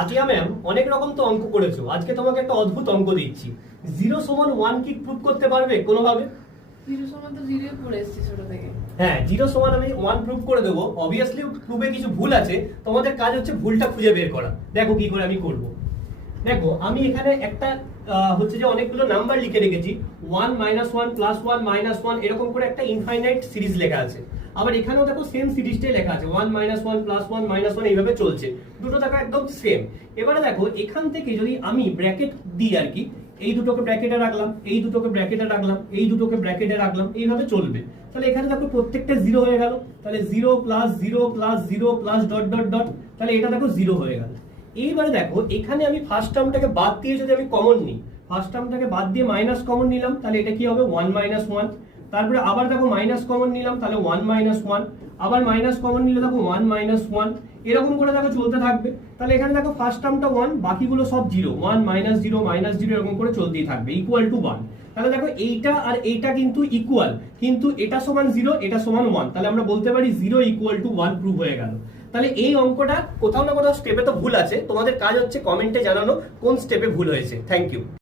আতিয়া ma'am, অনেক রকম তো অঙ্ক করেছো, আজকে তোমাকে একটা অদ্ভুত অঙ্ক দিচ্ছি। 0 = 1 কি প্রুভ করতে পারবে কোনোভাবে? 0 = তো 0 পড়ে এসেছি ছোট থেকে। হ্যাঁ, 0 = আমি 1 প্রুভ করে দেবো। অবভিয়াসলি প্রুভে কিছু ভুল আছে, তোমাদের কাজ হচ্ছে ভুলটা খুঁজে বের করা। দেখো কি করে আমি করব। দেখো আমি এখানে একটা হচ্ছে যে অনেকগুলো নাম্বার লিখে রেখেছি, 1 -1 +1 -1 এরকম করে একটা ইনফাইনাইট সিরিজ লেখা আছে। আবার এখানেও দেখো সেম সিরিজটাই লেখা আছে, 1 -1 +1 -1 এইভাবে চলছে, দুটো দেখো একদম সেম। এবারে দেখো এখান থেকে যদি আমি ব্র্যাকেট দিই আর কি, এই দুটোকে ব্র্যাকেটে রাখলাম, এই দুটোকে ব্র্যাকেটে রাখলাম, এই দুটোকে ব্র্যাকেটে রাখলাম, এইভাবে চলবে। তাহলে এখানে দেখো প্রত্যেকটা 0 হয়ে গেল, তাহলে 0 + 0 + 0 + ডট ডট ডট, তাহলে এটা দেখো 0 হয়ে গেল। এইবারে দেখো এখানে আমি ফার্স্ট টার্মটাকে বাদ দিয়ে যদি আমি কমন নিই, ফার্স্ট টার্মটাকে বাদ দিয়ে মাইনাস কমন নিলাম, তাহলে এটা কি হবে 1 - 1। তারপরে আবার দেখো মাইনাস কমন নিলাম, তাহলে 1 - 1। আবার মাইনাস কমন নিলে দেখো 1 - 1, এরকম করে দেখো চলতে থাকবে। তাহলে এখানে দেখো ফার্স্ট টার্মটা 1, বাকিগুলো সব 0, 1 - 0 -0 এরকম করে চলতেই থাকবে, ইকুয়াল টু 1। তাহলে দেখো এইটা আর এইটা কিন্তু ইকুয়াল, কিন্তু এটা সমান 0, এটা সমান 1, তাহলে আমরা বলতে পারি 0 = 1 প্রুভ হয়ে গেল। তাহলে এই অঙ্কটা কোথাও না কোথাও স্টেপে তো ভুল আছে, তোমাদের কাজ হচ্ছে কমেন্টে জানানো কোন স্টেপে ভুল হয়েছে। Thank you.